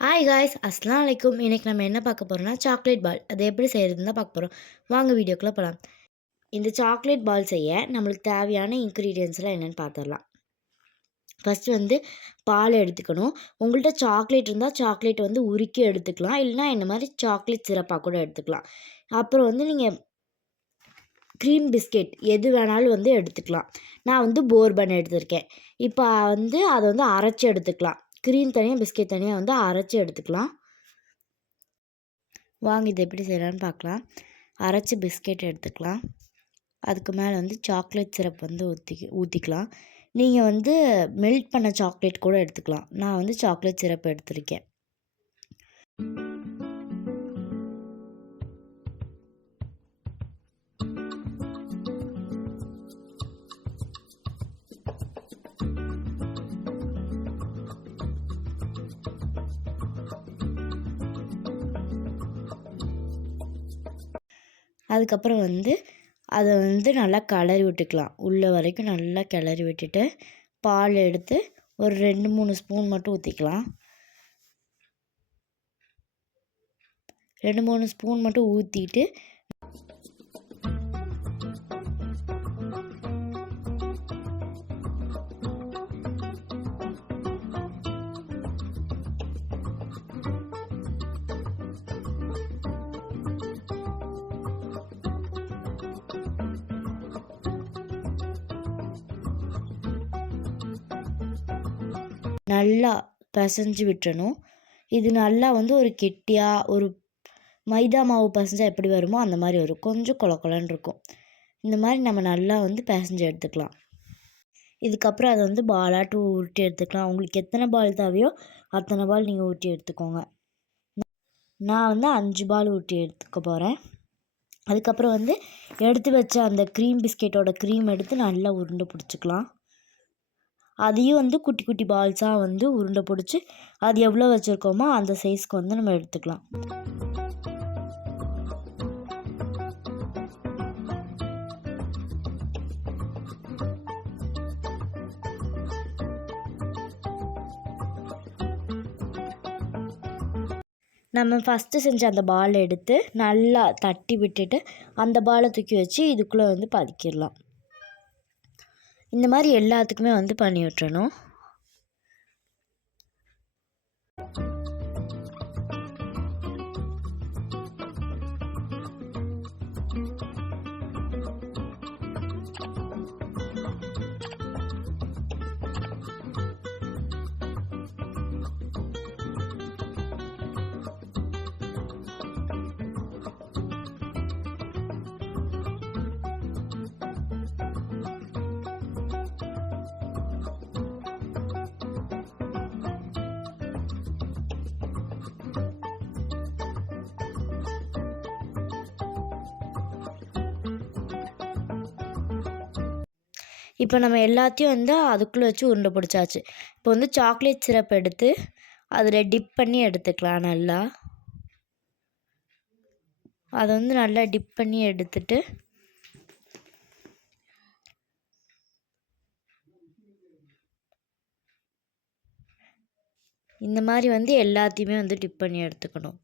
Hi guys அஸ்லாம் வலைக்கும் இன்றைக்கி நம்ம என்ன பார்க்க போகிறோம்னா சாக்லேட் பால் அது எப்படி செய்கிறதுன்னு தான் பார்க்க போகிறோம் வாங்க வீடியோக்குள்ளே போகலாம் இந்த சாக்லேட் பால் செய்ய நம்மளுக்கு தேவையான இன்க்ரீடியன்ஸ்லாம் என்னென்னு பார்த்துடலாம். ஃபஸ்ட்டு வந்து பால் எடுத்துக்கணும். உங்கள்கிட்ட சாக்லேட் இருந்தால் சாக்லேட் வந்து உருக்கி எடுத்துக்கலாம். இல்லைனா இந்த மாதிரி சாக்லேட் சிரப்பாக கூட எடுத்துக்கலாம். அப்புறம் வந்து நீங்கள் க்ரீம் பிஸ்கெட் எது வேணாலும் வந்து எடுத்துக்கலாம். நான் வந்து போர்பன் எடுத்திருக்கேன். இப்போ வந்து அதை வந்து அரைச்சி எடுத்துக்கலாம். க்ரீம் தனியாக பிஸ்கெட் தனியாக வந்து அரைச்சி எடுத்துக்கலாம். வாங்கி இது எப்படி செய்யலான்னு பார்க்கலாம். அரைச்சி பிஸ்கெட் எடுத்துக்கலாம். அதுக்கு மேலே வந்து சாக்லேட் சிரப் வந்து ஊற்றி ஊற்றிக்கலாம் நீங்கள் வந்து மெல்ட் பண்ண சாக்லேட் கூட எடுத்துக்கலாம். நான் வந்து சாக்லேட் சிரப் எடுத்திருக்கேன். அதுக்கப்புறம் வந்து அதை வந்து நல்லா கிளறி விட்டுக்கலாம். உள்ளே வரைக்கும் நல்லா கிளறி விட்டுட்டு பால் எடுத்து ஒரு ரெண்டு மூணு ஸ்பூன் மட்டும் ஊற்றிக்கலாம் ரெண்டு மூணு ஸ்பூன் மட்டும் ஊற்றிட்டு நல்லா பிசைஞ்சு விட்டுறணும். இது நல்லா வந்து ஒரு கெட்டியாக ஒரு மைதா மாவு பிசைஞ்சா எப்படி வருமோ அந்த மாதிரி வரும். கொஞ்சம் கொல கொலன்னு இருக்கும். இந்த மாதிரி நம்ம நல்லா வந்து பிசைஞ்சு எடுத்துக்கலாம். இதுக்கப்புறம் அதை வந்து பாலாட்டு உருட்டி எடுத்துக்கலாம். உங்களுக்கு எத்தனை பால் தேவையோ அத்தனை பால் நீங்கள் ஊட்டி எடுத்துக்கோங்க. நான் வந்து அஞ்சு பால் ஊட்டி எடுத்துக்க போகிறேன் அதுக்கப்புறம் வந்து எடுத்து வச்ச அந்த க்ரீம் பிஸ்கெட்டோட க்ரீம் எடுத்து நல்லா உருண்டை பிடிச்சிக்கலாம். அதையும் வந்து குட்டி குட்டி பால்ஸாக வந்து உருண்டை பிடிச்சி அது எவ்வளோ வச்சுருக்கோமோ அந்த சைஸ்க்கு வந்து நம்ம எடுத்துக்கலாம். நம்ம ஃபஸ்ட்டு செஞ்ச அந்த பால் எடுத்து நல்லா தட்டி விட்டுட்டு அந்த பாலை தூக்கி வச்சு இதுக்குள்ளே வந்து பதிக்கிடலாம். இந்த மாதிரி எல்லாத்துக்குமே வந்து பண்ணி விட்டுறணும் இப்போ நம்ம எல்லாத்தையும் வந்து அதுக்குள்ளே வச்சு உருண்டை பிடிச்சாச்சு. இப்போ வந்து சாக்லேட் சிரப் எடுத்து அதில் டிப் பண்ணி எடுத்துக்கலாம் நல்லா. அதை வந்து நல்லா டிப் பண்ணி எடுத்துட்டு இந்த மாதிரி வந்து எல்லாத்தையுமே வந்து டிப் பண்ணி எடுத்துக்கணும்.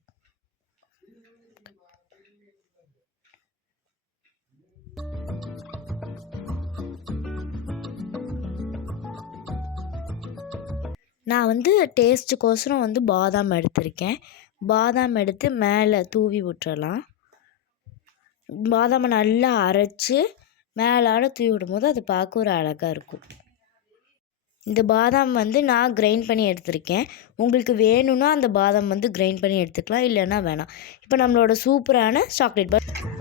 நான் வந்து டேஸ்ட்டுக்கோசரம் வந்து பாதாம் எடுத்திருக்கேன். பாதாம் எடுத்து மேலே தூவி விட்டுறலாம். பாதாமை நல்லா அரைச்சி மேலால் தூவி விடும்போது அது பார்க்க ஒரு அழகாக இருக்கும். இந்த பாதாம் வந்து நான் கிரைண்ட் பண்ணி எடுத்திருக்கேன். உங்களுக்கு வேணும்னா அந்த பாதாம் வந்து கிரைண்ட் பண்ணி எடுத்துக்கலாம் இல்லைன்னா வேணாம். இப்போ நம்மளோட சூப்பரான சாக்லேட் பார்